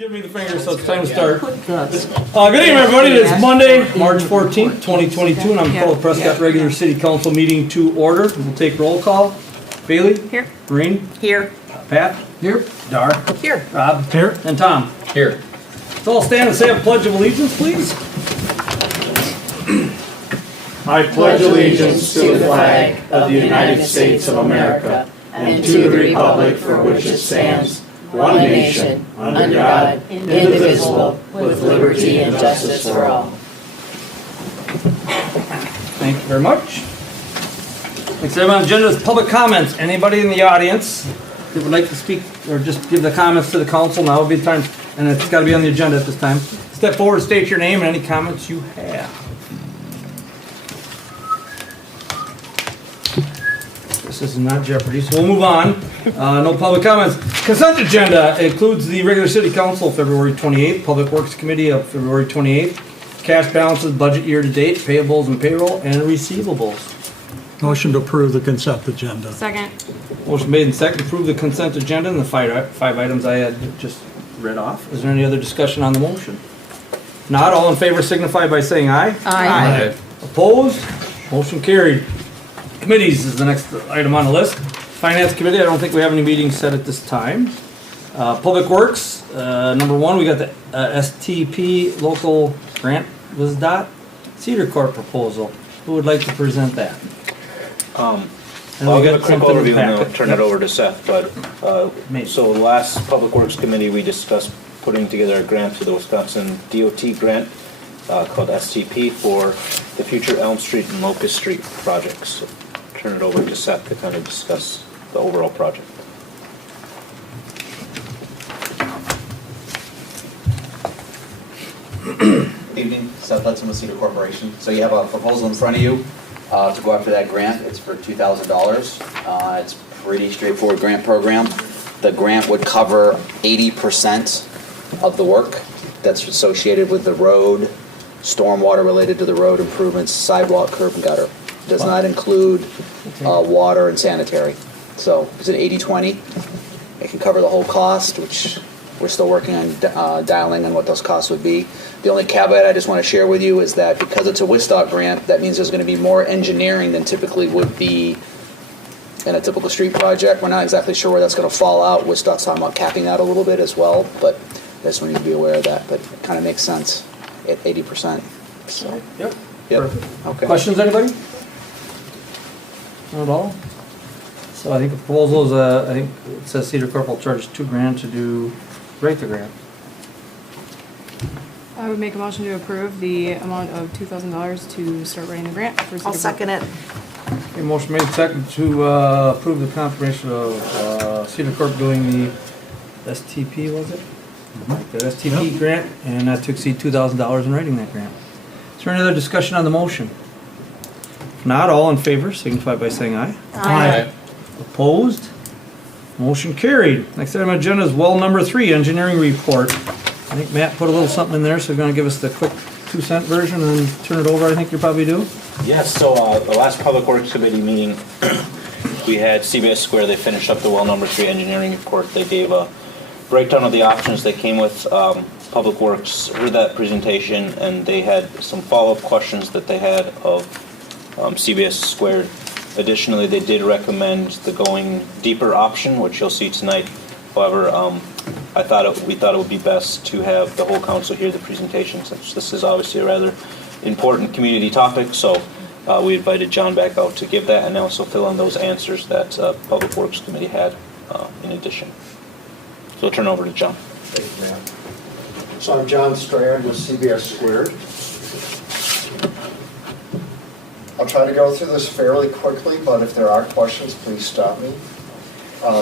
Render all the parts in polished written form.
Give me the finger, so it's time to start. Good evening, everybody. It is Monday, March 14th, 2022, and I'm calling the Prescott regular city council meeting to order. We'll take roll call. Bailey? Here. Green? Here. Pat? Here. Dar? Here. Rob? Here. And Tom? Here. So all stand and say a pledge of allegiance, please. I pledge allegiance to the flag of the United States of America and to the republic for which it stands, one nation, under God, indivisible, with liberty and justice for all. Thank you very much. Next item on the agenda is public comments. Anybody in the audience that would like to speak or just give the comments to the council, now would be the time, and it's got to be on the agenda at this time. Step forward, state your name and any comments you have. This is not Jeopardy, so we'll move on. No public comments. Consent agenda includes the regular city council February 28th, Public Works Committee of February 28th, cash balances, budget year to date, payables and payroll, and receivables. Motion to approve the consent agenda. Second. Motion made and second to approve the consent agenda and the five items I had just read off. Is there any other discussion on the motion? Not all in favor signify by saying aye. Aye. Opposed? Motion carried. Committees is the next item on the list. Finance Committee, I don't think we have any meetings set at this time. Public Works, number one, we got the STP local grant, was that Cedar Corp proposal. Who would like to present that? I'll give a quick overview and then turn it over to Seth. But so last Public Works Committee, we discussed putting together a grant to the Wisconsin DOT grant called STP for the future Elm Street and Locust Street projects. So turn it over to Seth to kind of discuss the overall project. Evening, Seth Hudson with Cedar Corporation. So you have a proposal in front of you to go after that grant. It's for $2,000. It's a pretty straightforward grant program. The grant would cover 80% of the work that's associated with the road, stormwater related to the road improvements, sidewalk, curb and gutter. Does not include water and sanitary. So it's an 80-20. It can cover the whole cost, which we're still working on dialing on what those costs would be. The only caveat I just want to share with you is that because it's a WISDOT grant, that means there's going to be more engineering than typically would be in a typical street project. We're not exactly sure where that's going to fall out. WISDOT's talking about capping out a little bit as well, but I just want you to be aware of that. But it kind of makes sense at 80%. So. Yep. Perfect. Okay. Questions, anybody? Not at all? So I think the proposal is, I think it says Cedar Corp will charge $2,000 to write the grant. I would make a motion to approve the amount of $2,000 to start writing the grant. I'll second it. Okay, motion made second to approve the confirmation of Cedar Corp doing the STP, was it? The STP grant, and not to exceed $2,000 in writing that grant. Is there any other discussion on the motion? If not, all in favor signify by saying aye. Aye. Opposed? Motion carried. Next item on the agenda is well number 3, engineering report. I think Matt put a little something in there, so you're going to give us the quick 2-cent version and then turn it over, I think you probably do. Yes, so the last Public Works Committee meeting, we had CBS Square. They finished up the well number 3 engineering report. They gave a breakdown of the options that came with Public Works, heard that presentation, and they had some follow-up questions that they had of CBS Squared. Additionally, they did recommend the going deeper option, which you'll see tonight. However, we thought it would be best to have the whole council hear the presentation, since this is obviously a rather important community topic. So we invited John back out to give that and also fill in those answers that Public Works Committee had in addition. So I'll turn it over to John. Thank you, Matt. So I'm John Strand with CBS Squared. I'll try to go through this fairly quickly, but if there are questions, please stop me.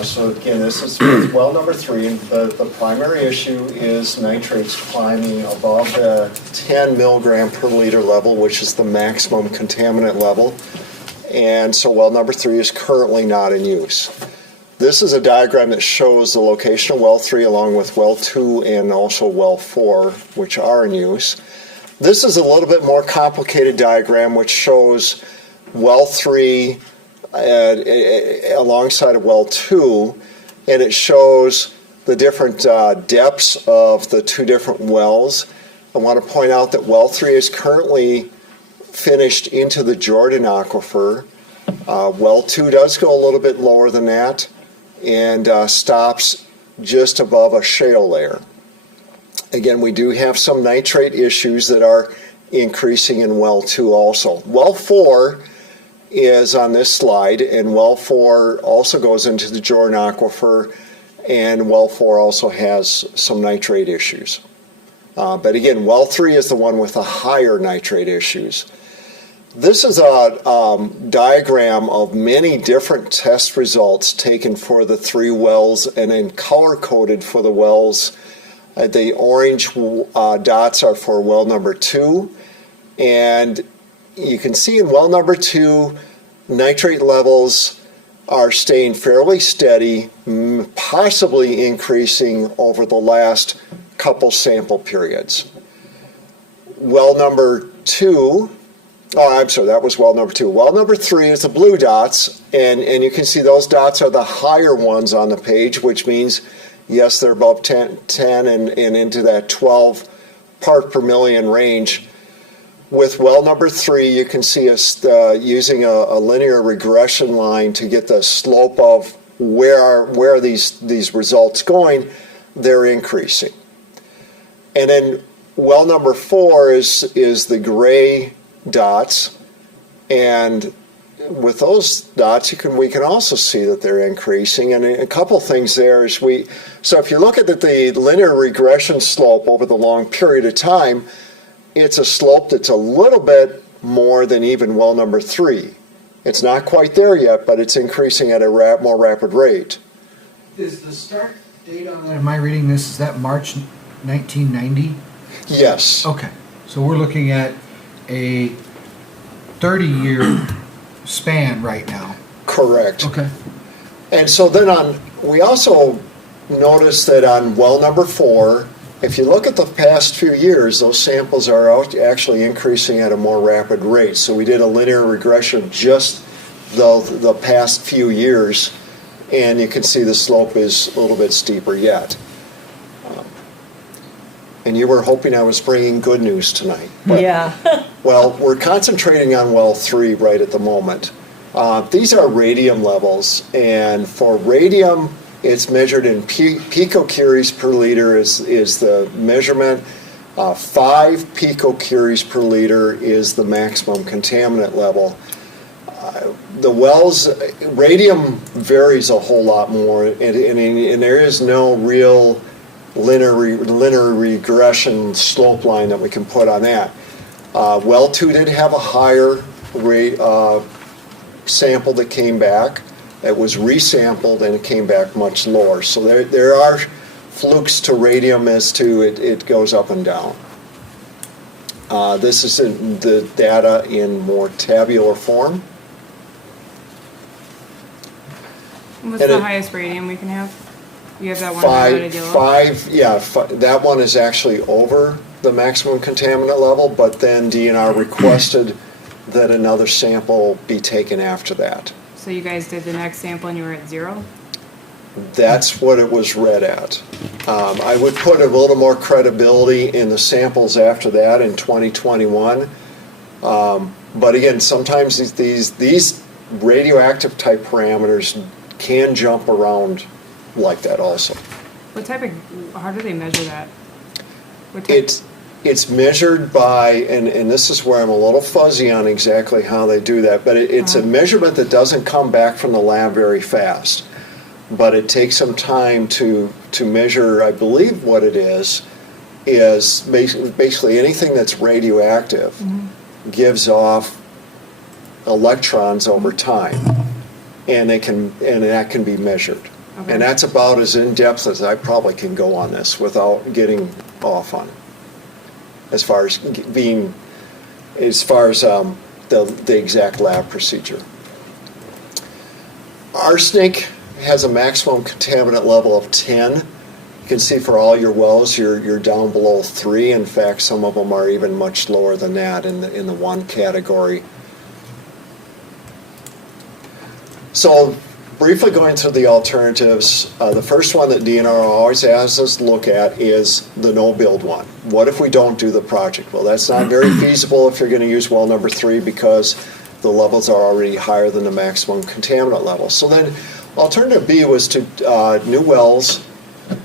So again, this is well number 3, and the primary issue is nitrates climbing above the 10 milligram per liter level, which is the maximum contaminant level. And so well number 3 is currently not in use. This is a diagram that shows the location of well 3 along with well 2 and also well 4, which are in use. This is a little bit more complicated diagram, which shows well 3 alongside of well 2, and it shows the different depths of the two different wells. I want to point out that well 3 is currently finished into the Jordan Aquifer. Well 2 does go a little bit lower than that and stops just above a shale layer. Again, we do have some nitrate issues that are increasing in well 2 also. Well 4 is on this slide, and well 4 also goes into the Jordan Aquifer, and well 4 also has some nitrate issues. But again, well 3 is the one with the higher nitrate issues. This is a diagram of many different test results taken for the 3 wells and then color-coded for the wells. The orange dots are for well number 2, and you can see in well number 2, nitrate levels are staying fairly steady, possibly increasing over the last couple sample periods. Well number 2, oh, I'm sorry, that was well number 2. Well number 3 is the blue dots, and you can see those dots are the higher ones on the page, which means, yes, they're above 10 and into that 12 part per million range. With well number 3, you can see us using a linear regression line to get the slope of where are these results going. They're increasing. And then well number 4 is the gray dots, and with those dots we can also see that they're increasing. And a couple things there is so if you look at the linear regression slope over the long period of time, it's a slope that's a little bit more than even well number 3. It's not quite there yet, but it's increasing at a more rapid rate. Is the start date on that, am I reading this, is that March 1990? Yes. Okay, so we're looking at a 30-year span right now. Correct. Okay. And so then we also noticed that on well number 4, if you look at the past few years, those samples are actually increasing at a more rapid rate. So we did a linear regression just the past few years, and you can see the slope is a little bit steeper yet. And you were hoping I was bringing good news tonight. But, Yeah. well, we're concentrating on well 3 right at the moment. These are radium levels, and for radium, it's measured in picocuries per liter is the measurement. 5 picocuries per liter is the maximum contaminant level. The wells, radium varies a whole lot more, and there is no real linear regression slope line that we can put on that. Well 2 did have a higher rate sample that came back. It was resampled and it came back much lower. So there are flukes to radium as to it goes up and down. This is the data in more tabular form. What's the highest radium we can have? You have that one Five, yellow? that one is actually over the maximum contaminant level, but then DNR requested that another sample be taken after that. So you guys did the next sample and you were at 0? That's what it was read at. I would put a little more credibility in the samples after that in 2021. But again, sometimes these radioactive type parameters can jump around like that also. What type of, how do they measure that? What type? It's measured by, and this is where I'm a little fuzzy on exactly how they do that, but it's a measurement that doesn't come back from the lab very fast. But it takes some time to measure. I believe what it is basically anything that's radioactive gives off electrons over time, and that can be measured. Okay. And that's about as in depth as I probably can go on this without getting off on it. As far as the exact lab procedure. Arsenic has a maximum contaminant level of 10. You can see for all your wells, you're down below 3. In fact, some of them are even much lower than that in the 1 category. So briefly going through the alternatives, the first one that DNR always asks us to look at is the no-build one. What if we don't do the project? Well, that's not very feasible if you're going to use well number 3 because the levels are already higher than the maximum contaminant level. So then alternative B was to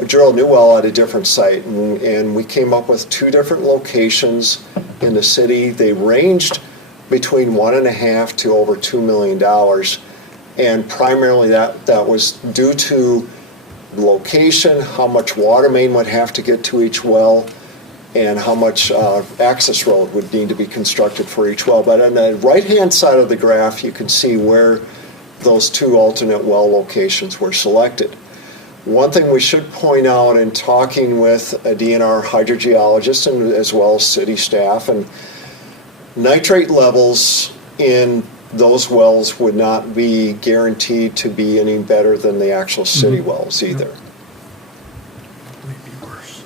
drill a new well at a different site, and we came up with 2 different locations in the city. They ranged between $1.5 to over $2 million. And primarily that was due to location, how much water main would have to get to each well, and how much access road would need to be constructed for each well. But on the right-hand side of the graph, you can see where those 2 alternate well locations were selected. One thing we should point out in talking with a DNR hydrogeologist and as well as city staff, and nitrate levels in those wells would not be guaranteed to be any better than the actual city wells either. Maybe worse.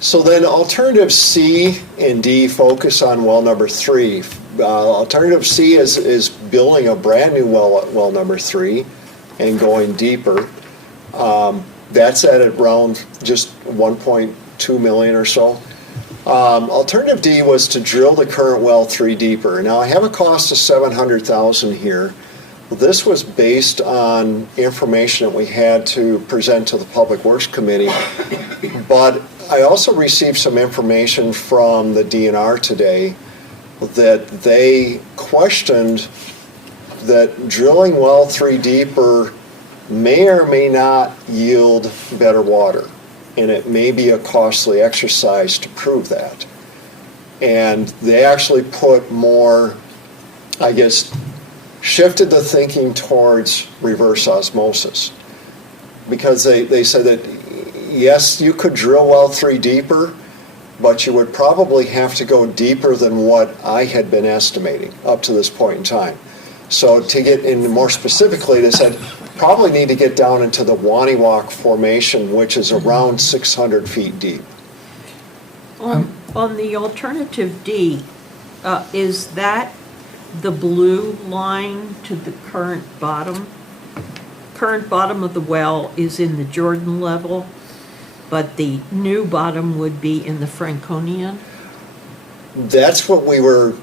So then alternative C and D focus on well number 3. Alternative C is building a brand new well at well number 3 and going deeper. That's at around just 1.2 million or so. Alternative D was to drill the current well 3 deeper. Now I have a cost of $700,000 here. This was based on information that we had to present to the Public Works Committee, but I also received some information from the DNR today that they questioned that drilling well 3 deeper may or may not yield better water. And it may be a costly exercise to prove that. And they actually put more, I guess, shifted the thinking towards reverse osmosis. Because they said that, yes, you could drill well 3 deeper, but you would probably have to go deeper than what I had been estimating up to this point in time. So to get in more specifically, they said, probably need to get down into the Waniwak Formation, which is around 600 feet deep. On the alternative D, is that the blue line to the current bottom? Current bottom of the well is in the Jordan level, but the new bottom would be in the Franconia? That's what we were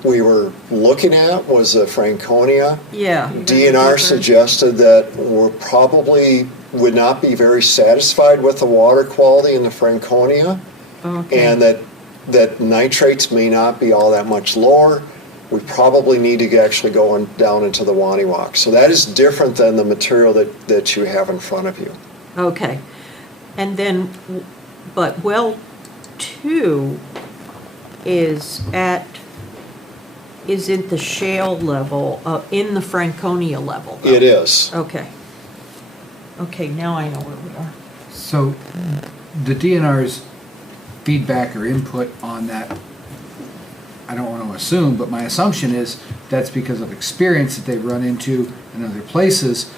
looking at, was the Franconia. Yeah. DNR suggested that we probably would not be very satisfied with the water quality in the Franconia, Okay. and that nitrates may not be all that much lower. We probably need to actually go down into the Waniwak. So that is different than the material that you have in front of you. Okay. And then, but well 2 is at the shale level, in the Franconia level, though? It is. Okay. Okay, now I know where we are. So the DNR's feedback or input on that, I don't want to assume, but my assumption is that's because of experience that they've run into in other places,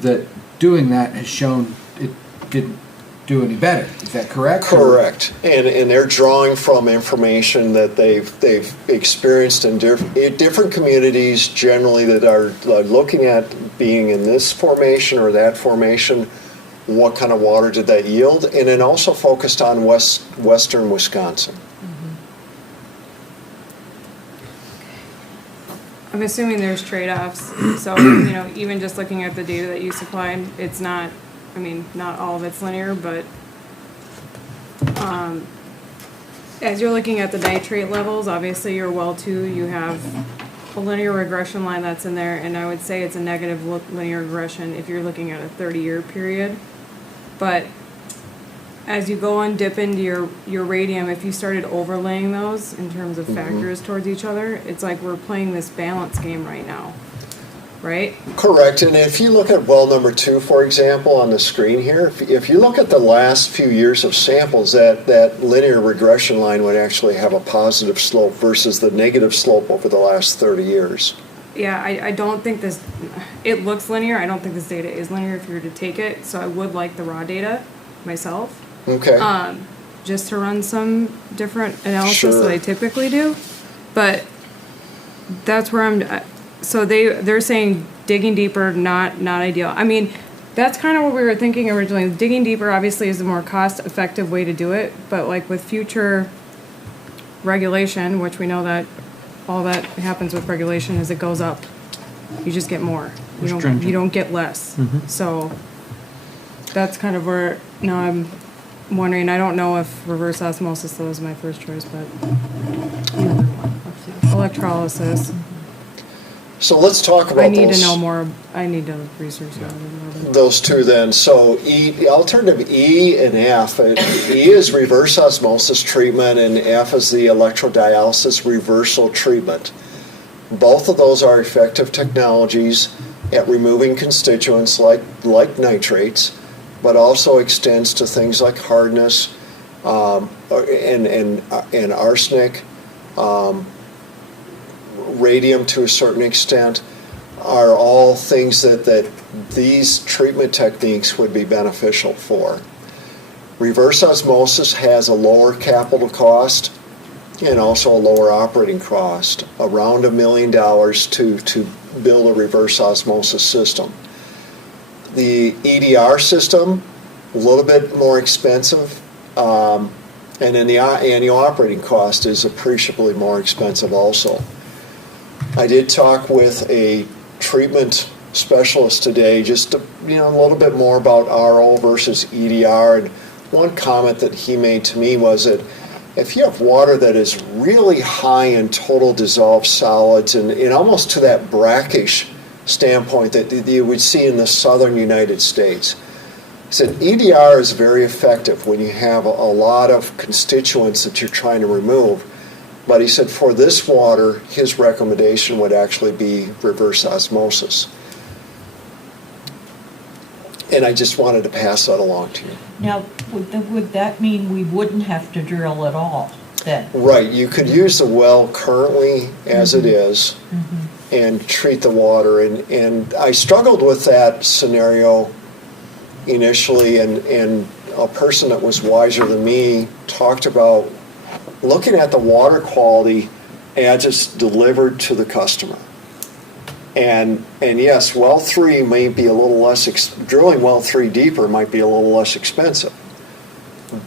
that doing that has shown it didn't do any better. Is that correct? Correct. And they're drawing from information that they've experienced in different communities generally that are looking at being in this formation or that formation. What kind of water did that yield? And then also focused on western Wisconsin. I'm assuming there's trade-offs, so, even just looking at the data that you supplied, it's not, not all of it's linear, but, as you're looking at the nitrate levels, obviously your well 2, you have a linear regression line that's in there, and I would say it's a negative linear regression if you're looking at a 30-year period. But as you go and dip into your radium, if you started overlaying those in terms of factors towards each other, it's like we're playing this balance game right now, right? Correct. And if you look at well number 2, for example, on the screen here, if you look at the last few years of samples, that linear regression line would actually have a positive slope versus the negative slope over the last 30 years. Yeah, I don't think this, it looks linear. I don't think this data is linear if you were to take it, so I would like the raw data myself. Okay. Just to run some different analysis Sure. that I typically do. But that's where so they're saying digging deeper, not ideal. I mean, that's kind of what we were thinking originally. Digging deeper obviously is a more cost-effective way to do it, but like with future regulation, which we know that all that happens with regulation is it goes up. You just get more. You don't get less. So that's kind of where now I'm wondering. I don't know if reverse osmosis though is my first choice, but electrolysis. So let's talk about I need those. to know more. I need to research that a little bit. Those two then. So the alternative E and F. E is reverse osmosis treatment and F is the electrodialysis reversal treatment. Both of those are effective technologies at removing constituents like nitrates, but also extends to things like hardness and arsenic, radium to a certain extent, are all things that these treatment techniques would be beneficial for. Reverse osmosis has a lower capital cost and also a lower operating cost, around $1 million to build a reverse osmosis system. The EDR system, a little bit more expensive, and then the annual operating cost is appreciably more expensive also. I did talk with a treatment specialist today, just to, a little bit more about RO versus EDR, and one comment that he made to me was that if you have water that is really high in total dissolved solids and almost to that brackish standpoint that you would see in the southern United States, he said EDR is very effective when you have a lot of constituents that you're trying to remove. But he said for this water, his recommendation would actually be reverse osmosis. And I just wanted to pass that along to you. Now, would that mean we wouldn't have to drill at all then? Right, you could use the well currently as it is and treat the water. And I struggled with that scenario initially, and a person that was wiser than me talked about looking at the water quality as it's delivered to the customer. And yes, well 3 may be a little less, drilling well 3 deeper might be a little less expensive.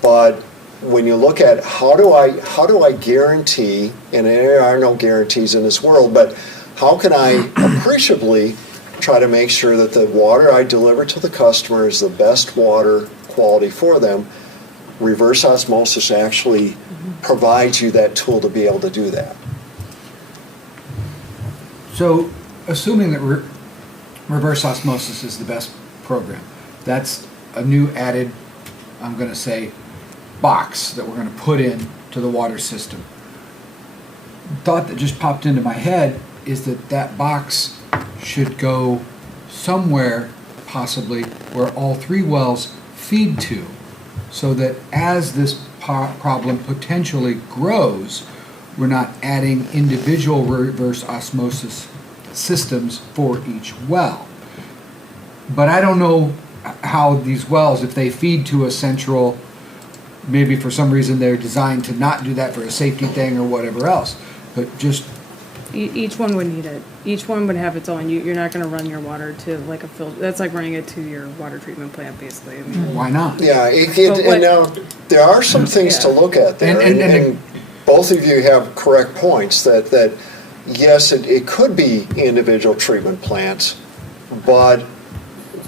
But when you look at how do I guarantee, and there are no guarantees in this world, but how can I appreciably try to make sure that the water I deliver to the customer is the best water quality for them? Reverse osmosis actually provides you that tool to be able to do that. So, assuming that reverse osmosis is the best program, that's a new added, I'm going to say, box that we're going to put in to the water system. The thought that just popped into my head is that box should go somewhere, possibly, where all 3 wells feed to, so that as this problem potentially grows, we're not adding individual reverse osmosis systems for each well. But I don't know how these wells, if they feed to a central, maybe for some reason they're designed to not do that for a safety thing or whatever else, but just... Each one would need it. Each one would have its own. You're not going to run your water to like a filter. That's like running it to your water treatment plant, basically. I mean, why not? Yeah, and now there are some things to look at there, and both of you have correct points that yes, it could be individual treatment plants, but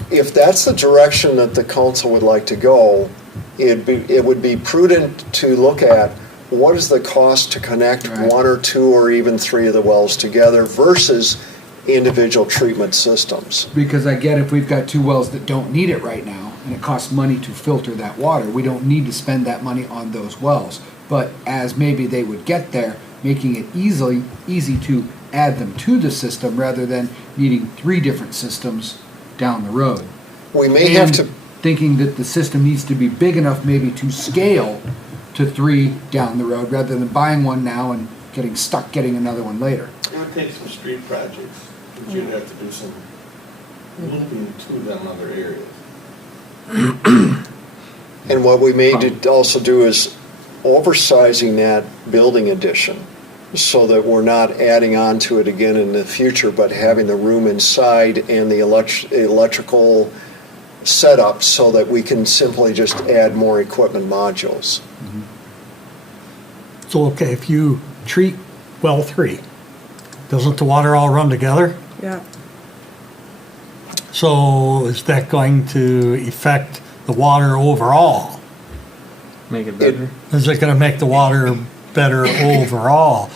if that's the direction that the council would like to go, it would be prudent to look at what is the cost to connect 1 or 2 or even 3 of the wells together versus individual treatment systems. Because I get if we've got 2 wells that don't need it right now, and it costs money to filter that water, we don't need to spend that money on those wells. But as maybe they would get there, making it easy to add them to the system rather than needing 3 different systems down the road. We may have to... Thinking that the system needs to be big enough maybe to scale to 3 down the road rather than buying one now and getting stuck getting another one later. It would take some street projects, but you'd have to do some looping to them in other areas. And what we may also do is oversizing that building addition so that we're not adding on to it again in the future, but having the room inside and the electrical setup so that we can simply just add more equipment modules. So, okay, if you treat well 3, doesn't the water all run together? Yeah. So is that going to affect the water overall? Make it better. Is it gonna make the water better overall?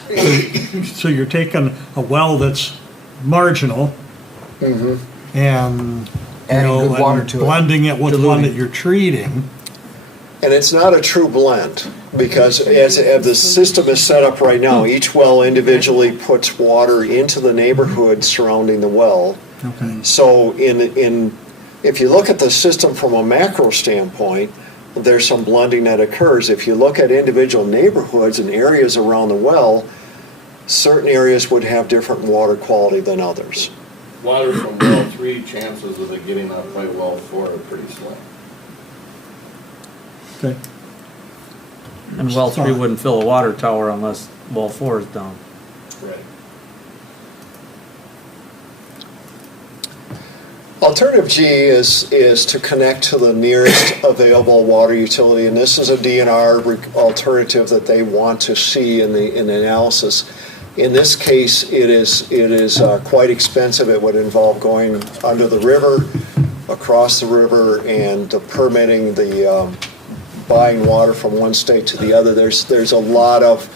So you're taking a well that's marginal and, you Adding know, good water and to it. blending it with one Diluting. that you're treating. And it's not a true blend, because as the system is set up right now, each well individually puts water into the neighborhood surrounding the well. Okay. So if you look at the system from a macro standpoint, there's some blending that occurs. If you look at individual neighborhoods and areas around the well, certain areas would have different water quality than others. Water from well 3, chances of it getting out by well 4 are pretty slim. Okay. And well 3 wouldn't fill a water tower unless well 4 is down. Right. Alternative G is to connect to the nearest available water utility, and this is a DNR alternative that they want to see in the analysis. In this case, it is quite expensive. It would involve going under the river, across the river, and the permitting, the buying water from one state to the other. There's a lot of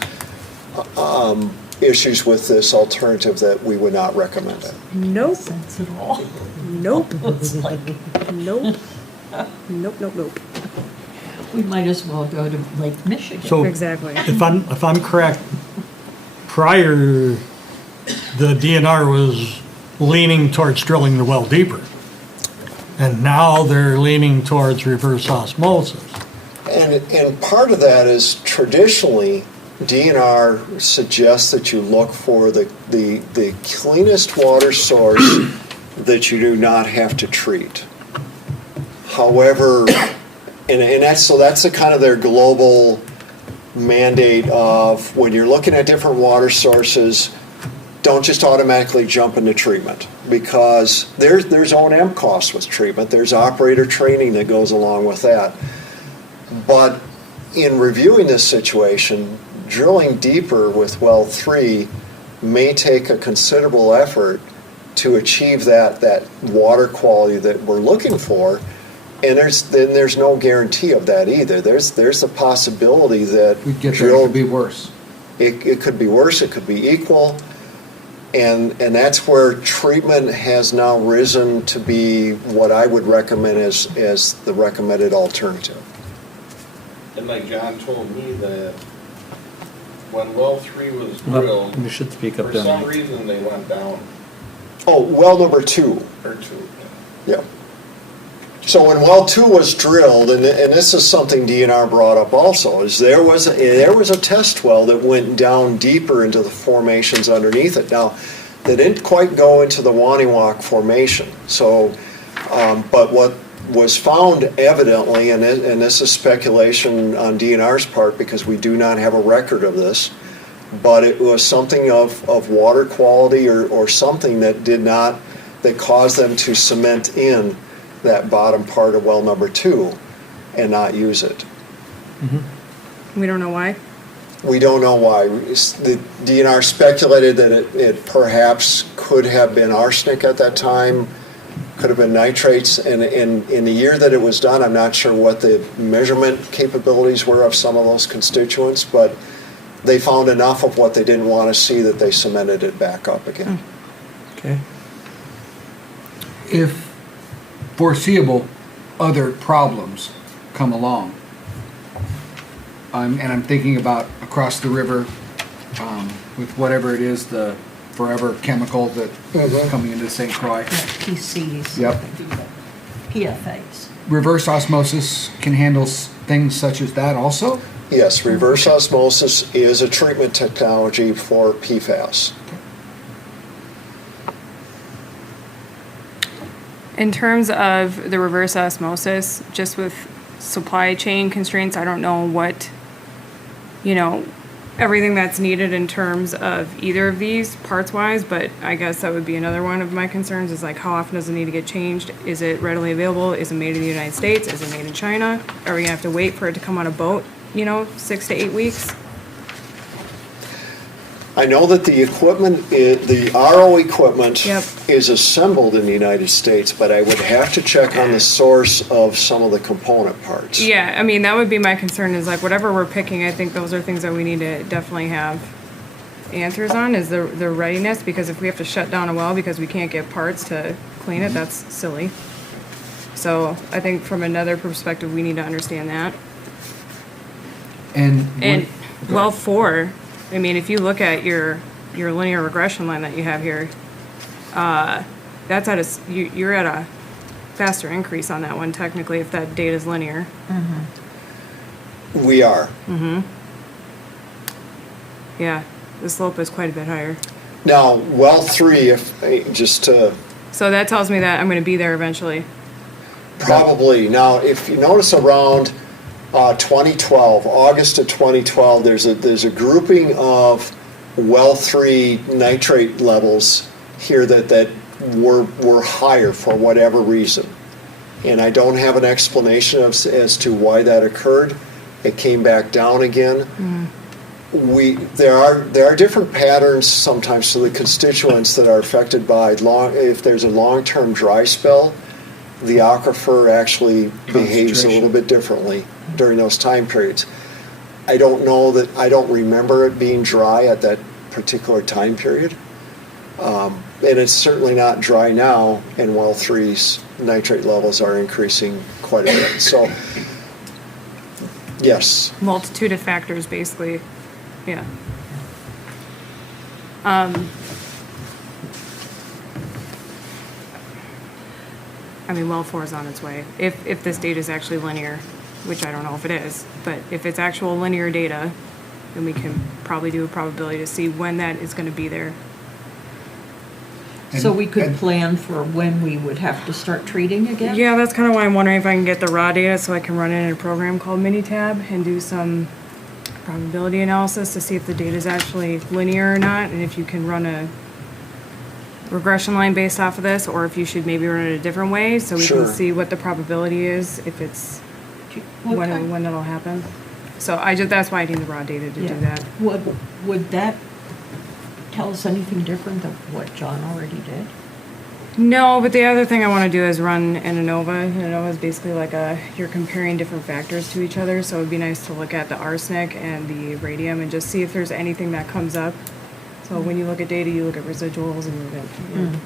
issues with this alternative that we would not recommend it. Nope. Sense at all. Nope. It's like, Nope. Nope. Nope. Nope. we might as well go to Lake Michigan. So Exactly. if I'm correct, prior, the DNR was leaning towards drilling the well deeper. And now they're leaning towards reverse osmosis. And part of that is traditionally, DNR suggests that you look for the cleanest water source that you do not have to treat. However, and that's the kind of their global mandate of when you're looking at different water sources, don't just automatically jump into treatment, because there's O&M costs with treatment. There's operator training that goes along with that. But in reviewing this situation, drilling deeper with well 3 may take a considerable effort to achieve that water quality that we're looking for. And there's no guarantee of that either. There's the possibility that We get there, it could be worse. it could be worse, it could be equal. And that's where treatment has now risen to be what I would recommend as the recommended alternative. And like John told me that when well 3 was drilled, You should speak up for there, some Mike. reason they went down, Oh, well number 2. or 2. Yeah. So when well 2 was drilled, and this is something DNR brought up also, is there was a test well that went down deeper into the formations underneath it. Now, they didn't quite go into the Waniwak formation. So, but what was found evidently, and this is speculation on DNR's part because we do not have a record of this, but it was something of water quality or something that that caused them to cement in that bottom part of well number 2 and not use it. We don't know why. We don't know why. The DNR speculated that it perhaps could have been arsenic at that time, could have been nitrates, and in the year that it was done, I'm not sure what the measurement capabilities were of some of those constituents, but they found enough of what they didn't want to see that they cemented it back up again. Okay. If foreseeable other problems come along, and I'm thinking about across the river with whatever it is, the forever chemical that is coming into St. Croix. PCs. Yep. PFAs. Reverse osmosis can handle things such as that also? Yes, reverse osmosis is a treatment technology for PFAS. In terms of the reverse osmosis, just with supply chain constraints, I don't know what, everything that's needed in terms of either of these parts wise, but I guess that would be another one of my concerns is like how often does it need to get changed? Is it readily available? Is it made in the United States? Is it made in China? Are we gonna have to wait for it to come on a boat, 6 to 8 weeks? I know that the equipment, the RO equipment Yep. is assembled in the United States, but I would have to check on the source of some of the component parts. Yeah, I mean, that would be my concern is like whatever we're picking, I think those are things that we need to definitely have answers on is the readiness, because if we have to shut down a well because we can't get parts to clean it, that's silly. So I think from another perspective, we need to understand that. And Well 4, I mean, if you look at your linear regression line that you have here, that's at you're at a faster increase on that one technically if that data is linear. We are. Yeah, the slope is quite a bit higher. Now, well 3, So that tells me that I'm going to be there eventually. probably. Now, if you notice around 2012, August of 2012, there's a grouping of well 3 nitrate levels here that were higher for whatever reason. And I don't have an explanation as to why that occurred. It came back down again. There are different patterns sometimes to the constituents that are affected by if there's a long-term dry spell, the aquifer actually behaves a little bit differently during those time periods. I don't remember it being dry at that particular time period. And it's certainly not dry now, and well 3's nitrate levels are increasing quite a bit. So, yes. Multitude of factors, basically. Yeah. I mean, well 4 is on its way. If this data is actually linear, which I don't know if it is, but if it's actual linear data, then we can probably do a probability to see when that is going to be there. So we could plan for when we would have to start treating again? Yeah, that's kind of why I'm wondering if I can get the raw data so I can run it in a program called Minitab and do some probability analysis to see if the data is actually linear or not, and if you can run a regression line based off of this, or if you should maybe run it a different way so we Sure. can see what the probability is, if it's when it'll happen. So that's why I need the raw data to do that. Would that tell us anything different than what John already did? No, but the other thing I want to do is run an ANOVA. ANOVA is basically like you're comparing different factors to each other, so it'd be nice to look at the arsenic and the radium and just see if there's anything that comes up. So when you look at data, you look at residuals and you look at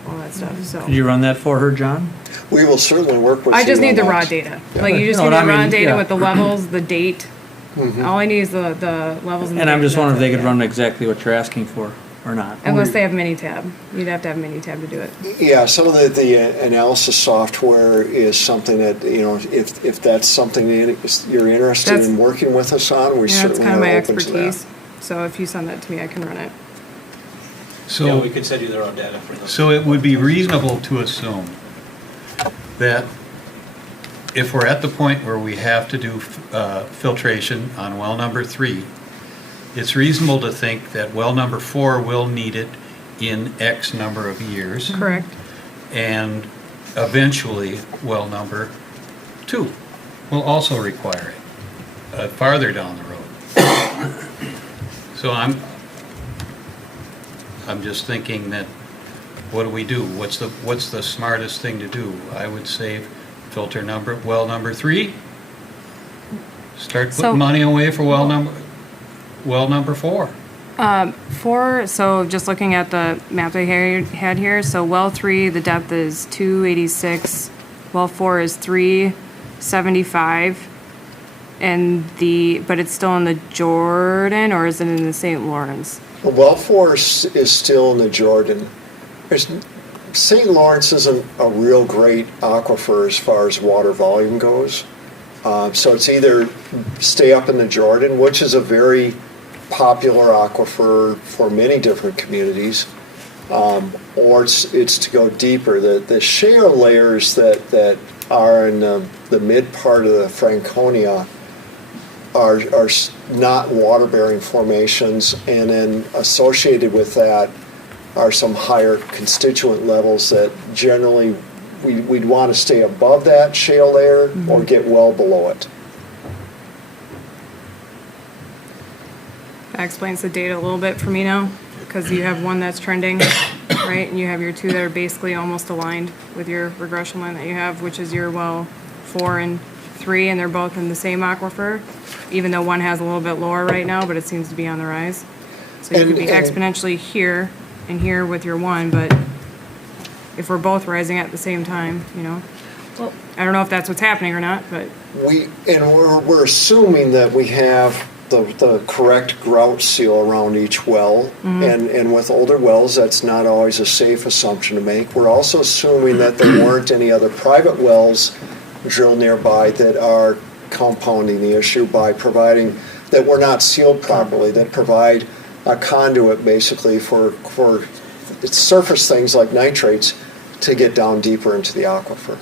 all that stuff. So Did you run that for her, John? We will certainly work with you I just need the on raw that. data. Like you just No, need the I mean, raw data yeah. with the levels, the date. All I need is the levels. And I'm just wondering if they could run. run exactly what you're asking for or not. Unless they have Minitab. You'd have to have Minitab to do it. Yeah, some of the analysis software is something that, if that's something that you're interested That's- in working with us on, we Yeah, that's certainly kind of are my open to that. expertise. So if you send that to me, I can run it. Yeah, we So, could send you the raw data for those. so it would be reasonable to assume that if we're at the point where we have to do filtration on well number 3, it's reasonable to think that well number 4 will need it in X number of years. Correct. And eventually, well number 2 will also require it, farther down the road. So I'm just thinking that, what do we do? What's the smartest thing to do? I would say filter well number 3. Start So- putting money away for well number 4. So just looking at the map I had here, so well 3, the depth is 286, well 4 is 375, but it's still in the Jordan, or is it in the St. Lawrence? Well 4 is still in the Jordan. St. Lawrence isn't a real great aquifer as far as water volume goes. So it's either stay up in the Jordan, which is a very popular aquifer for many different communities, or it's to go deeper. The shale layers that are in the mid part of the Franconia are not water-bearing formations, and then associated with that are some higher constituent levels that generally we'd want to stay above that shale layer or get well below it. That explains the data a little bit for me now, because you have one that's trending, right? And you have your two that are basically almost aligned with your regression line that you have, which is your well 4 and 3, and they're both in the same aquifer, even though one has a little bit lower right now, but it seems to be on the rise. So you could be exponentially here and here with your one, but if we're both rising at the same time, you know? Well, I don't know if that's what's happening or not, but. We're assuming that we have the correct grout seal around each well, and with older wells, that's not always a safe assumption to make. We're also assuming that there weren't any other private wells drilled nearby that are compounding the issue by providing, that were not sealed properly, that provide a conduit basically for surface things like nitrates to get down deeper into the aquifer.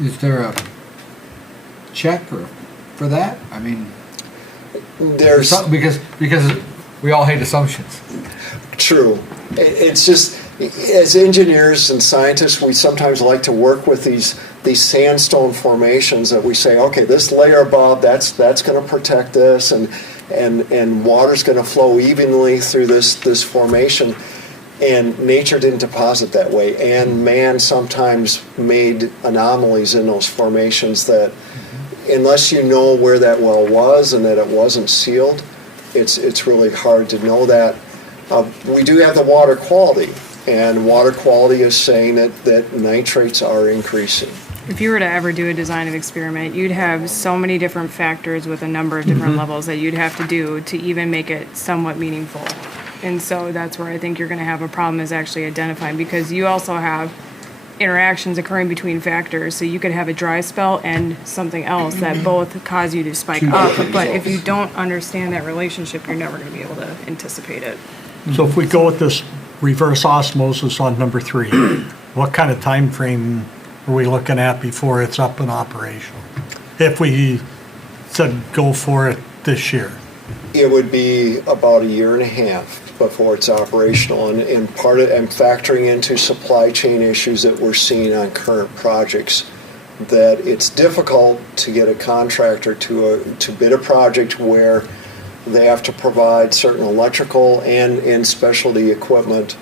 Is there a check for that? I mean, There's because we all hate assumptions. true. It's just, as engineers and scientists, we sometimes like to work with these sandstone formations that we say, okay, this layer above, that's going to protect this, and water's going to flow evenly through this formation. And nature didn't deposit that way, and man sometimes made anomalies in those formations that, unless you know where that well was and that it wasn't sealed, it's really hard to know that. We do have the water quality, and water quality is saying that nitrates are increasing. If you were to ever do a design of experiment, you'd have so many different factors with a number of different levels that you'd have to do to even make it somewhat meaningful. And so that's where I think you're going to have a problem, is actually identifying, because you also have interactions occurring between factors. So you could have a dry spell and something else that both cause you to spike up. But if you don't understand that relationship, you're never going to be able to anticipate it. So if we go with this reverse osmosis on number 3, what kind of time frame are we looking at before it's up and operational? If we said go for it this year. It would be about 1.5 years before it's operational, and part of, and factoring into supply chain issues that we're seeing on current projects, that it's difficult to get a contractor to bid a project where they have to provide certain electrical and specialty equipment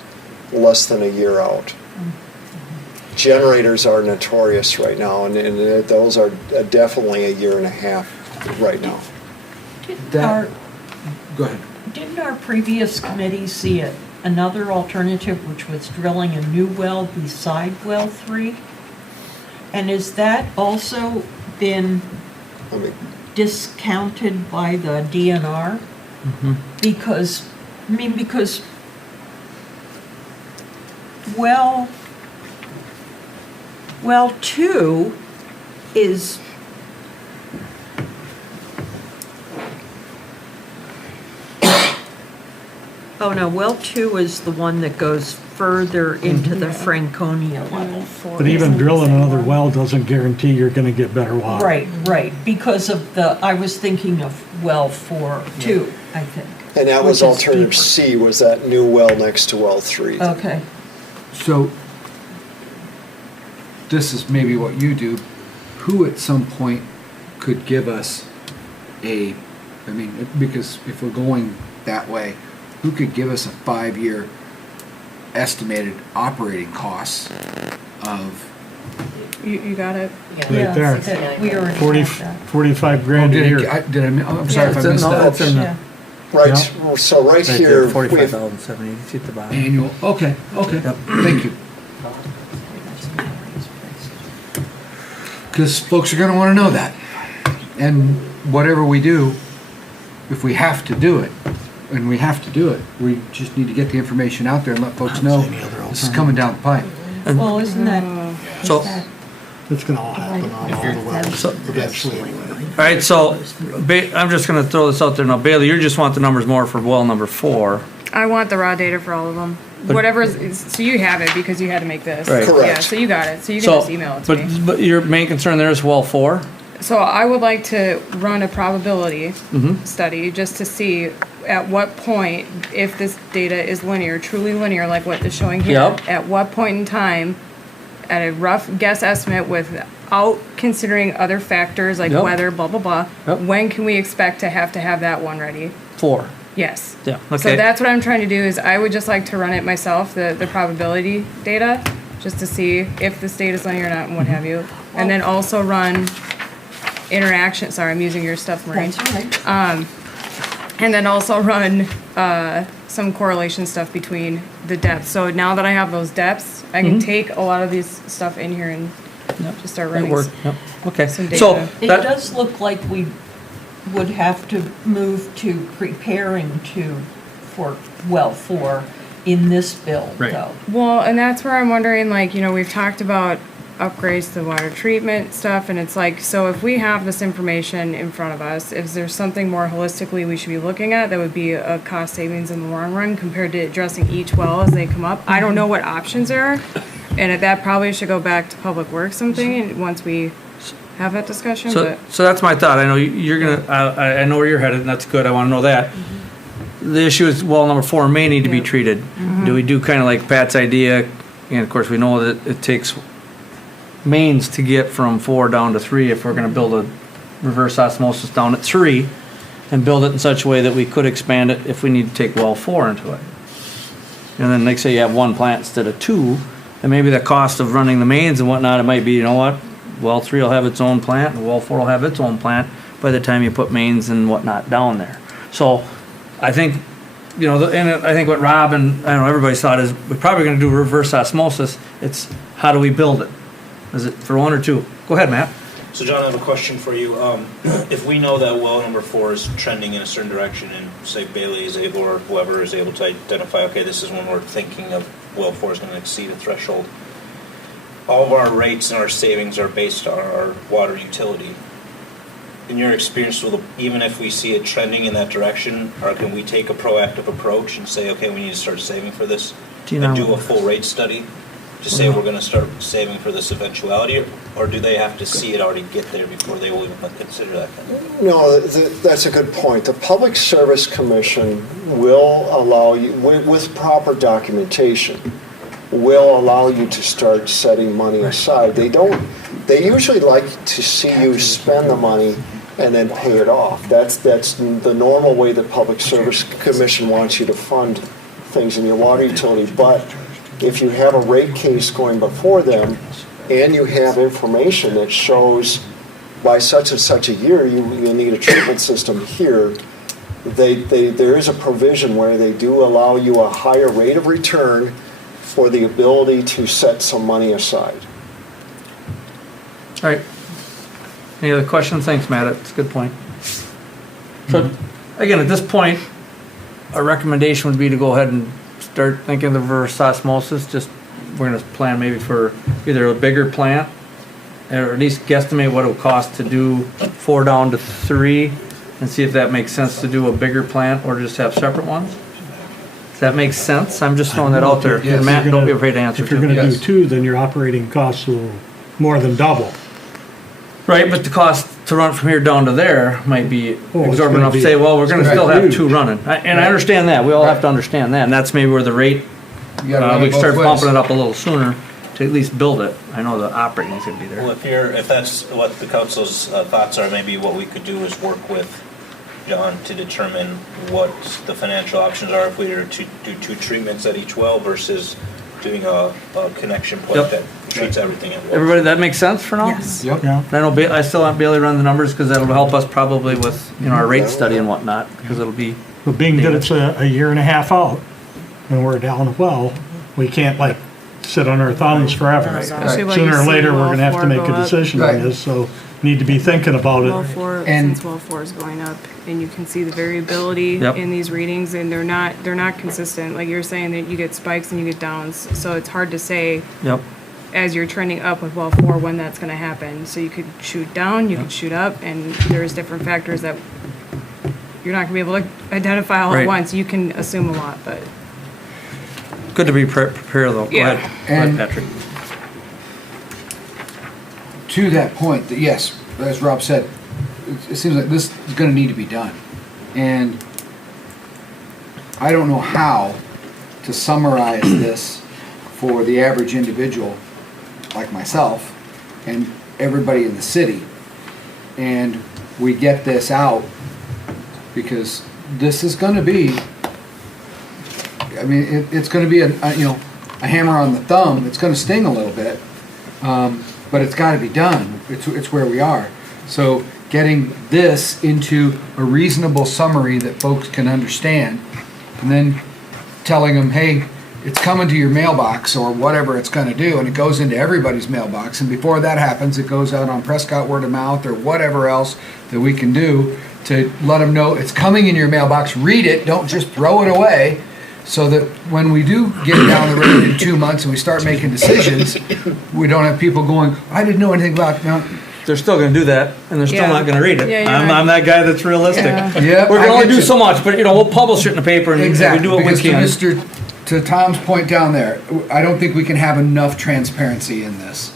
less than 1 year out. Generators are notorious right now, and those are definitely 1.5 years right now. Go ahead. Didn't our previous committee see another alternative, which was drilling a new well beside well 3? And has that also been discounted by the DNR? Because well 2 is, oh no, well 2 is the one that goes further into the Franconia level. But even drilling another well doesn't guarantee you're going to get better water. Right, because of I was thinking of well 4 too, I think. And that was which is alternative deeper. C, was that new well next to well 3. Okay. So this is maybe what you do. Who at some point could give us because if we're going that way, who could give us a 5-year estimated operating costs of? You got it? Right there. We already 40, have that. 45 grand a year. I'm sorry if I missed that. Yeah. Right, Yeah. so right here, we have 45,780, see at the bottom. Annual, okay, Yep. thank you. Because folks are gonna wanna know that. And whatever we do, if we have to do it, and we have to do it, we just need to get the information out there and let folks know this is coming down the pipe. Well, isn't that? So- It's going to all happen on all the wells eventually anyway. All right, so I'm just gonna throw this out there now. Bailey, you just want the numbers more for well number 4. I want the raw data for all of them. whatever, so you have it because you had to make this. Right. Correct. Yeah, so you got it, so you can So, just email it to me. but your main concern there is well 4? So I would like to run a probability Mm-hmm. study just to see at what point, if this data is linear, truly linear, like what is showing here. Yep. At what point in time, at a rough guess estimate without considering other factors like Yep. weather, blah, blah, blah, Yep. when can we expect to have that one ready? 4. Yes. Yeah, So okay. that's what I'm trying to do is I would just like to run it myself, the probability data, just to see if this data is linear or not and what have you. And then also run interaction, sorry, I'm using your stuff, Maureen. That's all right. And then also run some correlation stuff between the depths. So now that I have those depths, I can take a lot of these stuff in here and just start That running. worked, yep, okay. some So, data. It that, does look like we would have to move to preparing for well 4 in this bill, Right. though. Well, and that's where I'm wondering, like, we've talked about upgrades to the water treatment stuff, and it's like, so if we have this information in front of us, is there something more holistically we should be looking at that would be a cost savings in the long run compared to addressing each well as they come up? I don't know what options there are, and that probably should go back to Public Works something, and once we have that discussion, so, but. so that's my thought. I know you're gonna, I know where you're headed, and that's good. I wanna know that. The issue is well number 4 may need to be Yeah. treated. Do we do kinda like Pat's idea? And of course, we know that it takes mains to get from 4 down to 3 if we're gonna build a reverse osmosis down at 3 and build it in such a way that we could expand it if we need to take well 4 into it. And then like say you have 1 plant instead of 2, and maybe the cost of running the mains and whatnot, it might be, you know what? Well 3 will have its own plant and well 4 will have its own plant by the time you put mains and whatnot down there. So I think, and I think what Rob and I know everybody's thought is we're probably gonna do reverse osmosis. It's how do we build it? Is it for 1 or 2? Go ahead, Matt. So John, I have a question for you. If we know that well number 4 is trending in a certain direction and say Bailey is able or whoever is able to identify, okay, this is when we're thinking of well 4 is going to exceed a threshold. All of our rates and our savings are based on our water utility. In your experience, even if we see it trending in that direction, or can we take a proactive approach and say, okay, we need to start saving for this and do a full rate study? To say we're going to start saving for this eventuality, or do they have to see it already get there before they will even consider that kind of thing? No, that's a good point. The Public Service Commission will allow you, with proper documentation, will allow you to start setting money aside. They usually like to see you spend the money and then pay it off. That's the normal way the Public Service Commission wants you to fund things in your water utility. But if you have a rate case going before them and you have information that shows by such and such a year you need a treatment system here, there is a provision where they do allow you a higher rate of return for the ability to set some money aside. All right. Any other questions? Thanks, Matt. That's a good point. So, again, at this point, our recommendation would be to go ahead and start thinking of the reverse osmosis. Just, we're gonna plan maybe for either a bigger plant, or at least guesstimate what it would cost to do 4 down to 3, and see if that makes sense to do a bigger plant or just have separate ones. Does that make sense? I'm just throwing that out there. Yes. Matt, don't be afraid to answer. If you're too. gonna do Yes. 2, then your operating costs will more than double. Right, but the cost to run from here down to there might be Oh, it's exorbitant gonna enough to be- say, well, we're gonna it's still gonna be have 2 huge. running. And I understand that, we all have to understand that, and that's maybe where the rate, You gotta run we it can start both bumping ways. it up a little sooner to at least build it. I know the operating's gonna be Well, there. if that's what the council's thoughts are, maybe what we could do is work with John to determine what the financial options are if we were to do 2 treatments at each well versus doing a connection point Yep. that treats everything at once. Everybody, that makes sense for now? Yes. Yep. Yeah. I know, I still want Bailey to run the numbers, cause that'll help us probably with, our rate study and whatnot, because it'll be, But being that it's a year and a half out, and we're down a well, we can't like sit on our thumbs forever. Especially when Sooner you or see later, we're well gonna have 4 to make go a up. decision Right. on this, so need to be thinking about Well it. 4, And- since well 4 is going up, and you can see the variability Yep. in these readings, and they're not consistent. Like you're saying that you get spikes and you get downs, so it's hard to say yep. as you're trending up with well 4 when that's gonna happen. So you could shoot down, you could shoot up, and there's different factors that you're not gonna be able to identify all Right. at once. You can assume a lot, but Good to be prepared though. Go Yeah. ahead. Go And- ahead, Patrick. To that point, that yes, as Rob said, it seems like this is gonna need to be done. And I don't know how to summarize this for the average individual like myself and everybody in the city. And we get this out because this is gonna be, I mean, it's gonna be a hammer on the thumb. It's gonna sting a little bit. But it's gotta be done. It's where we are. So getting this into a reasonable summary that folks can understand, and then telling them, hey, it's coming to your mailbox or whatever it's gonna do, and it goes into everybody's mailbox, and before that happens, it goes out on Prescott word of mouth or whatever else that we can do to let them know it's coming in your mailbox, read it, don't just throw it away, so that when we do get down the road in 2 months and we start making decisions, we don't have people going, I didn't know anything about, They're still gonna do that, and they're still Yeah. not gonna read it. Yeah, you're I'm, right. I'm that guy that's realistic. Yeah. Yep, We're I gonna only get do you. so much, but we'll publish it in the paper and we Exactly, do what we because can. to Tom's point down there, I don't think we can have enough transparency in this.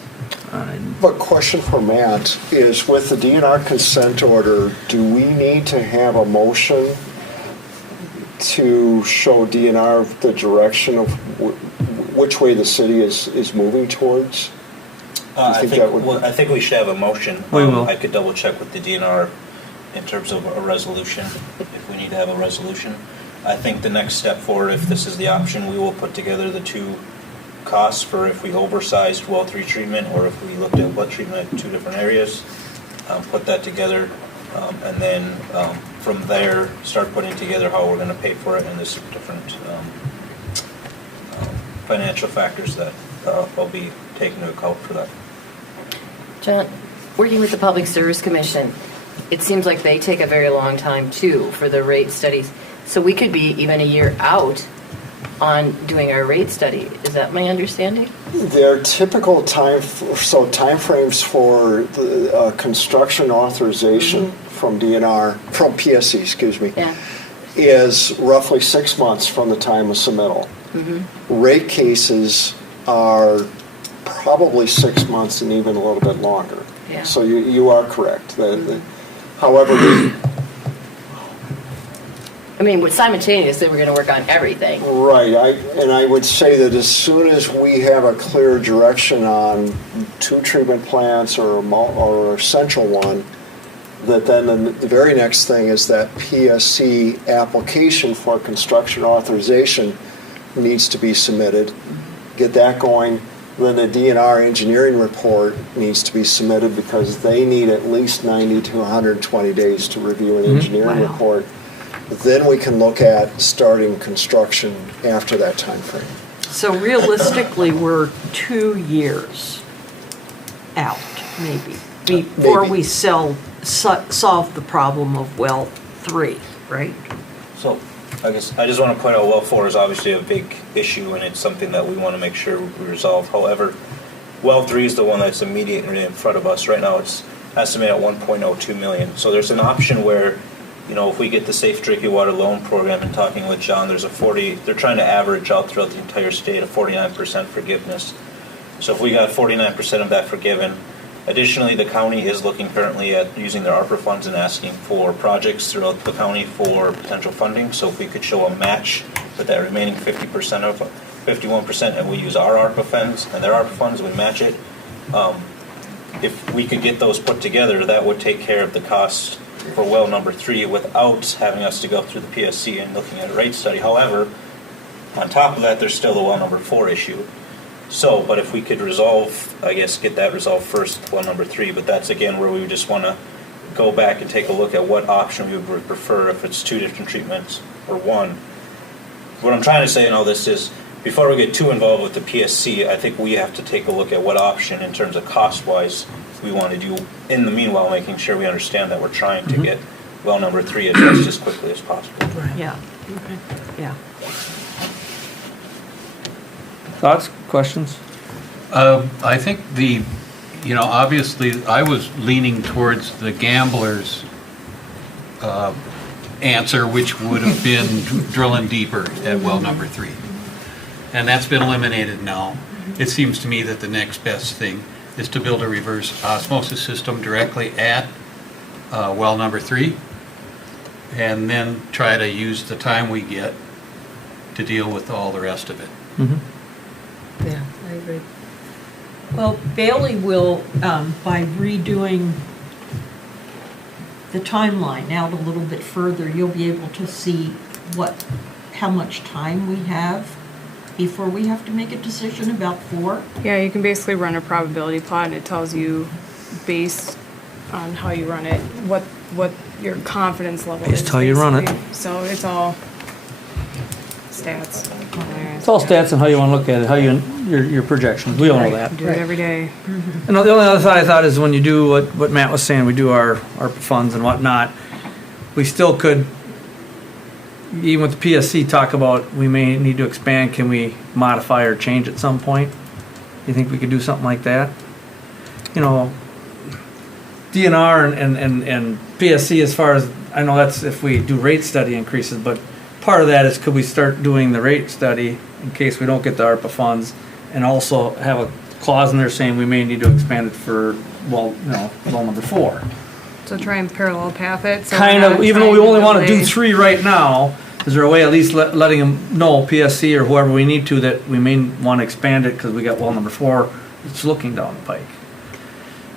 But question for Matt is, with the DNR consent order, do we need to have a motion to show DNR the direction of which way the city is moving towards? I think that would- I think we should have a motion. We will. I could double check with the DNR in terms of a resolution, if we need to have a resolution. I think the next step forward, if this is the option, we will put together the two costs for if we oversized well 3 treatment or if we looked at what treatment at 2 different areas, put that together, and then from there start putting together how we're going to pay for it and there's different financial factors that will be taken into account for that. John, working with the Public Service Commission, it seems like they take a very long time too for the rate studies. So we could be even a year out on doing our rate study. Is that my understanding? Their typical timeframes for the construction authorization from DNR, from PSC, excuse me, Yeah. is roughly 6 months from the time of submittal. Rate cases are probably 6 months and even a little bit longer. Yeah. So you are correct. However, I mean, simultaneously, we're going to work on everything. right, I would say that as soon as we have a clear direction on 2 treatment plants or a central one, that then the very next thing is that PSC application for construction authorization needs to be submitted. Get that going. Then the DNR engineering report needs to be submitted because they need at least 90 to 120 days to review an engineering report. Then we can look at starting construction after that time frame. So realistically, we're 2 years out, maybe, before Maybe. we solve the problem of well 3, right? So I guess I just want to point out well 4 is obviously a big issue and it's something that we want to make sure we resolve. However, well 3 is the one that's immediately in front of us. Right now it's estimated at 1.02 million. So there's an option where, you know, if we get the Safe Drinking Water Loan Program and talking with John, they're trying to average out throughout the entire state a 49% forgiveness. So if we got 49% of that forgiven, additionally, the county is looking currently at using their ARPA funds and asking for projects throughout the county for potential funding. So if we could show a match with that remaining 50% of 51%, and we use our ARPA funds and their ARPA funds, we match it. If we could get those put together, that would take care of the costs for well number 3 without having us to go through the PSC and looking at a rate study. However, on top of that, there's still the well number 4 issue. So, but if we could resolve, I guess, get that resolved first, well number 3, but that's again where we would just want to go back and take a look at what option we would prefer, if it's 2 different treatments or 1. What I'm trying to say in all this is, before we get too involved with the PSC, I think we have to take a look at what option in terms of cost-wise we want to do, in the meanwhile making sure we understand that we're trying to get well number 3 addressed as quickly as possible. Yeah, yeah. Thoughts, questions? I think obviously I was leaning towards the gambler's answer, which would have been drilling deeper at well number 3. and that's been eliminated now. It seems to me that the next best thing is to build a reverse osmosis system directly at well number 3, and then try to use the time we get to deal with all the rest of it. Yeah, I agree. Well, Bailey will, by redoing the timeline out a little bit further, you'll be able to see how much time we have before we have to make a decision about 4. Yeah, you can basically run a probability plot and it tells you based on how you run it, what your confidence level is. Based how you run it. basically. So it's all stats. It's all stats and how you want to look at it, how your projections. We all know that. Do it every day. And the only other thought I thought is when you do what Matt was saying, we do our funds and whatnot, we still could, even with the PSC, talk about we may need to expand, can we modify or change at some point? You think we could do something like that? You know, DNR and PSC, as far as, I know that's if we do rate study increases, but part of that is could we start doing the rate study in case we don't get the ARPA funds, and also have a clause in there saying we may need to expand it for, well number 4. So try and parallel path it. So Kind we're of, not even though we trying only want to do delay. 3 right now, is there a way at least letting them know, PSC or whoever we need to, that we may want to expand it because we got well number 4 that's looking down the pike?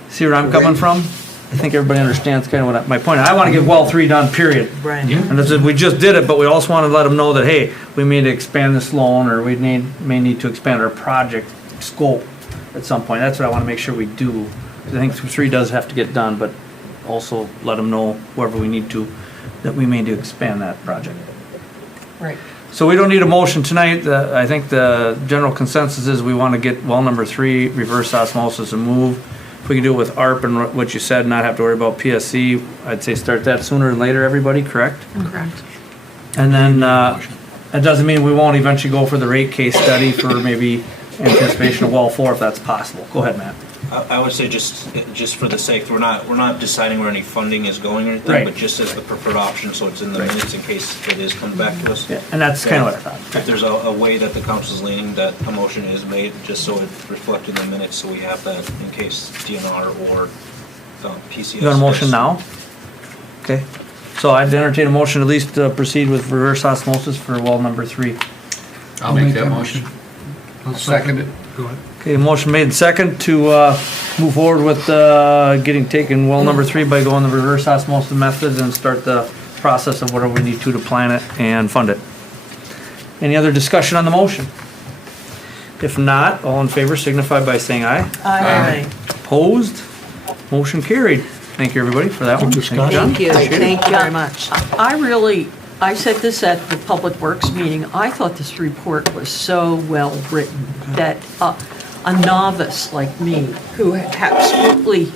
See where I'm coming from? I think everybody understands kind of what my point is. I want to get well 3 done, period. Right. And if we just did it, but we also want to let them know that, hey, we may need to expand this loan, or we may need to expand our project scope at some point. That's what I want to make sure we do. 'Cause I think 3 does have to get done, but also let them know, whoever we need to, that we may need to expand that project. Right. So we don't need a motion tonight. I think the general consensus is we want to get well number 3, reverse osmosis, and move. If we can do it with ARP and what you said, not have to worry about PSC, I'd say start that sooner than later, everybody, correct? Correct. And then, it doesn't mean we won't eventually go for the rate case study for maybe anticipation of well 4 if that's possible. Go ahead, Matt. I would say just for the sake, we're not deciding where any funding is going or anything, Right. but just as the preferred option, so it's in the minutes in case it is coming back to us. Yeah, and that's kind of what I thought. If there's a way that the council's leaning, that a motion is made, just so it's reflected in the minutes, so we have that in case DNR or PCS. You want a motion does. now? Okay. So I'd entertain a motion at least to proceed with reverse osmosis for well number 3. I'll make that motion. I'll second it. Okay, motion made and second to move forward with taking well number 3 by going the reverse osmosis method and start the process of whatever we need to plan it and fund it. Any other discussion on the motion? If not, all in favor signify by saying aye. Aye. Opposed? Motion carried. Thank you, everybody, for that one. Good discussion. John. Thank you. Appreciate it. Thank you very much. I said this at the Public Works meeting, I thought this report was so well written that a novice like me, who absolutely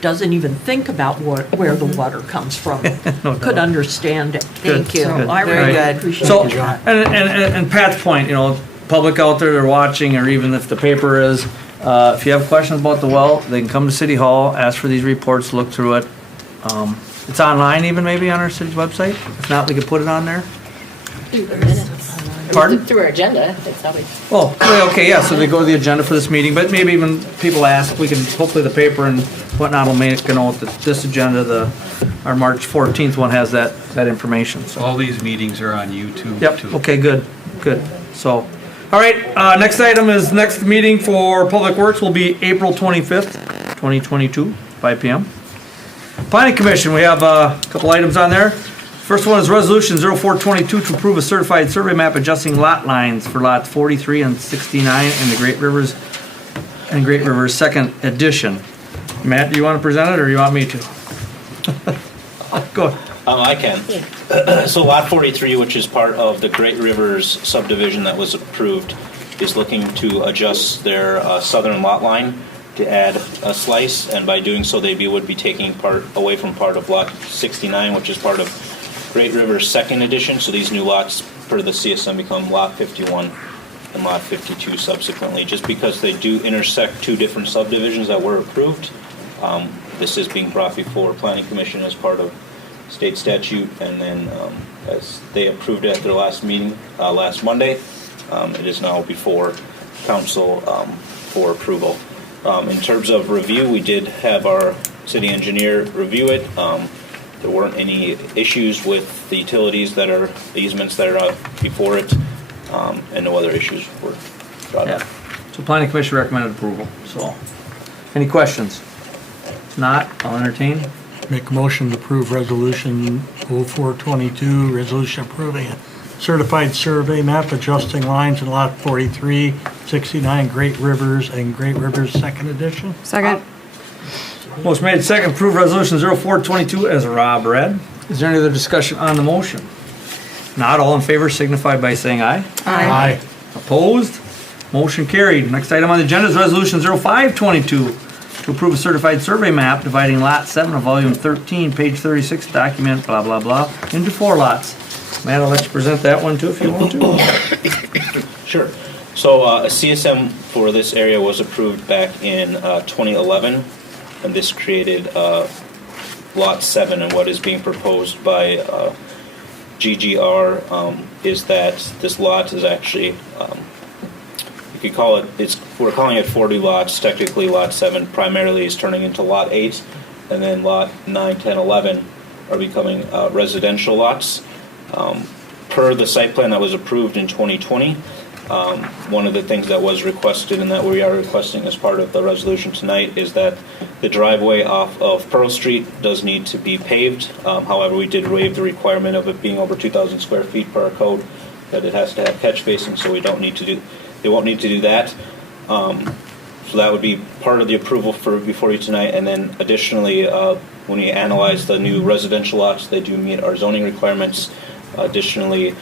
doesn't even think about where the water comes from, could understand it. Thank you. Good. I Very really good. appreciate So, it. and Pat's point, public out there, they're watching, or even if the paper is, if you have questions about the well, they can come to City Hall, ask for these reports, look through it. It's online even maybe on our city's website. If not, we could put it on there. Pardon? Through our agenda, that's how we. Oh, okay, yeah, so they go to the agenda for this meeting, but maybe even people ask, we can, hopefully the paper and whatnot will make, this agenda, our March 14th one has that information, so. All these meetings are on YouTube Yep, too. okay, good. So, all right, next item is, next meeting for Public Works will be April 25th, 2022, 5 PM. Planning Commission, we have a couple items on there. First one is Resolution 0422 to approve a certified survey map adjusting lot lines for lots 43 and 69 in the Great Rivers Second Edition. Matt, do you want to present it, or you want me to? Go ahead. I can. So lot 43, which is part of the Great Rivers subdivision that was approved, is looking to adjust their southern lot line to add a slice, and by doing so, they would be taking part away from part of lot 69, which is part of Great Rivers Second Edition. So these new lots, per the CSM, become lot 51 and lot 52 subsequently, just because they do intersect 2 different subdivisions that were approved. This is being brought before Planning Commission as part of state statute, and then as they approved it at their last meeting last Monday, It is now before council for approval. In terms of review, we did have our city engineer review it. There weren't any issues with the utilities the easements that are out before it, and no other issues were brought up. So planning commission recommended approval, so. Any questions? If not, I'll entertain. Make a motion to approve resolution 0422, resolution approving a certified survey map adjusting lines in lot 43, 69 Great Rivers and Great Rivers second edition. Second. Motion made second, approve resolution 0422 as Rob read. Is there any other discussion on the motion? Not all in favor signify by saying aye. Aye. Opposed? Motion carried. Next item on the agenda is resolution 0522 to approve a certified survey map dividing lot 7 of volume 13, page 36, document blah blah blah into 4 lots. Matt, I'll let you present that one too if you want to. Sure. So a CSM for this area was approved back in 2011, and this created Lot 7, and what is being proposed by GGR is that this lot is actually, you could call it, we're calling it 40 lots. Technically, Lot 7 primarily is turning into Lot 8, and then Lot 9, 10, 11 are becoming residential lots. Per the site plan that was approved in 2020, one of the things that was requested and that we are requesting as part of the resolution tonight is that the driveway off of Pearl Street does need to be paved. However, we did waive the requirement of it being over 2,000 square feet per our code, that it has to have catch basin, so they won't need to do that. So that would be part of the approval before you tonight. And then additionally, when we analyze the new residential lots, they do meet our zoning requirements. Additionally,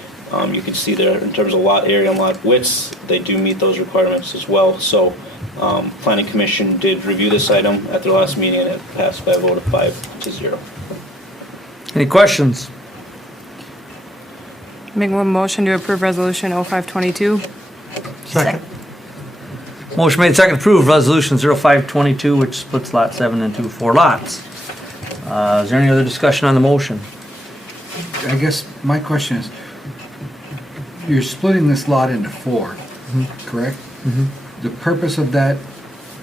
you can see there in terms of lot area and lot widths, they do meet those requirements as well. So Planning Commission did review this item at their last meeting and it passed by a vote of 5-0. Any questions? Make one motion to approve resolution 0522. Second. Motion made second, approve resolution 0522, which splits lot 7 into 4 lots. Is there any other discussion on the motion? I guess my question is, you're splitting this lot into 4, correct? The purpose of that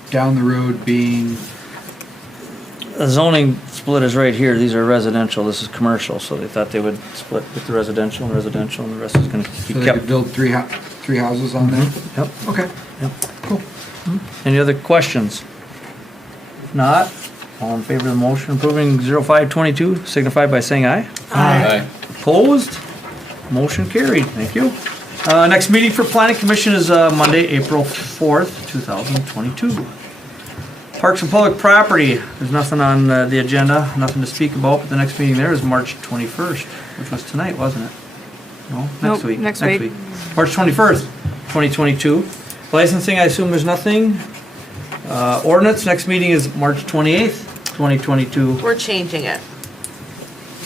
down the road being, The zoning split is right here. These are residential, this is commercial, so they thought they would split with the residential, and the rest is gonna so be they kept. could build three houses on that? Yep. Okay, Yep. cool. Any other questions? If not, all in favor of the motion approving 0522, signify by saying aye. Aye. Opposed? Motion carried. Thank you. Next meeting for Planning Commission is Monday, April 4th, 2022. Parks and Public Property, there's nothing on the agenda, nothing to speak about, but the next meeting there is March 21st, which was tonight, wasn't it? No, next Nope, week. next week. March 21st, 2022. Licensing, I assume there's nothing. Ordinance, next meeting is March 28th, 2022. We're changing it.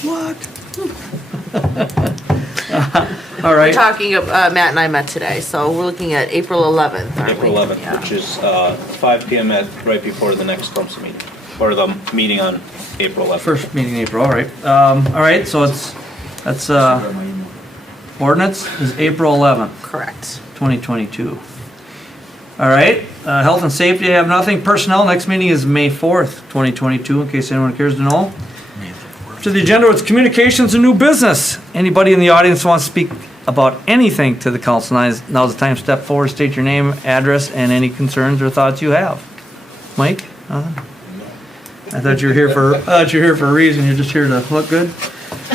What? All We're right. talking, Matt and I met today, so we're looking at April 11th, aren't we? April 11th, Yeah. which is 5 p.m. right before the next council meeting, or the meeting on April 11th. First meeting in April, all right. All right, so that's ordinance is April 11th, Correct. 2022. All right, health and safety, I have nothing. Personnel, next meeting is May 4th, 2022, in case anyone cares to know. To the agenda, it's communications and new business. Anybody in the audience wants to speak about anything to the council, now's the time. Step forward, state your name, address, and any concerns or thoughts you have. Mike? Nothing? I thought you were here for a reason. You're just here to look good.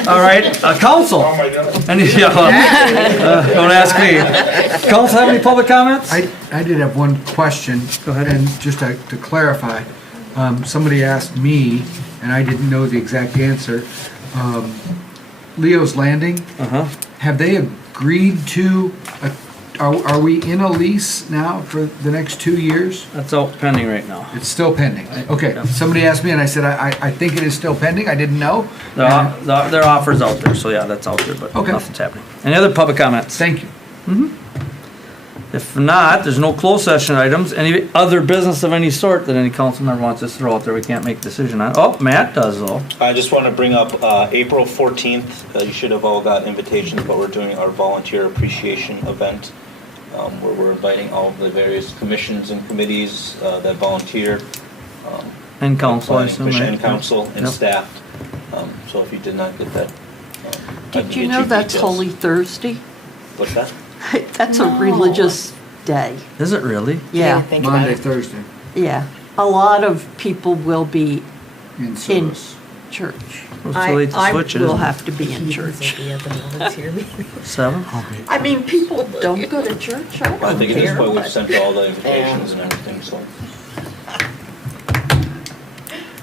All right, council. Oh, my God. Don't ask me. Council, have any public comments? I did have one question. Go ahead. And just to clarify, somebody asked me, and I didn't know the exact answer. Leo's Landing, have they agreed to, are we in a lease now for the next 2 years? That's out pending right now. It's still pending. Okay, somebody asked me and I said, I think it is still pending. I didn't know. Their offer's out there, so yeah, that's out there, but Okay. nothing's happening. Any other public comments? Thank you. If not, there's no closed session items. Any other business of any sort that any council member wants us to throw out there we can't make a decision on? Oh, Matt does though. I just want to bring up April 14th. You should have all got invitations, but we're doing our volunteer appreciation event where we're inviting all of the various commissions and committees that volunteer. And council, I Planning assume, commission right? and council and Yep. staff. So if you did not get that. I can Did you get know that's details. Holy Thursday? What's that? That's a religious day. Is it really? Yeah, Think about Monday, it. Thursday, yeah. A lot of people will be in service. church. It's too late to I switch it, will isn't it? have to be in church. 7? I mean, people don't go to church, I I don't think at this care. point we've but- sent all the invitations and everything, so.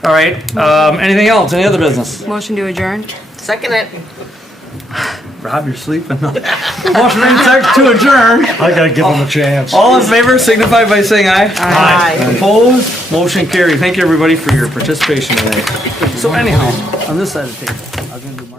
All right, anything else? Any other business? Motion to adjourn? Second it. Rob, you're sleeping. Motion made second to adjourn. I gotta give them a chance. All in favor signify by saying aye. Aye. Opposed? Motion carried. Thank you, everybody, for your participation today. So anyhow, on this side of the table, I'm gonna do my.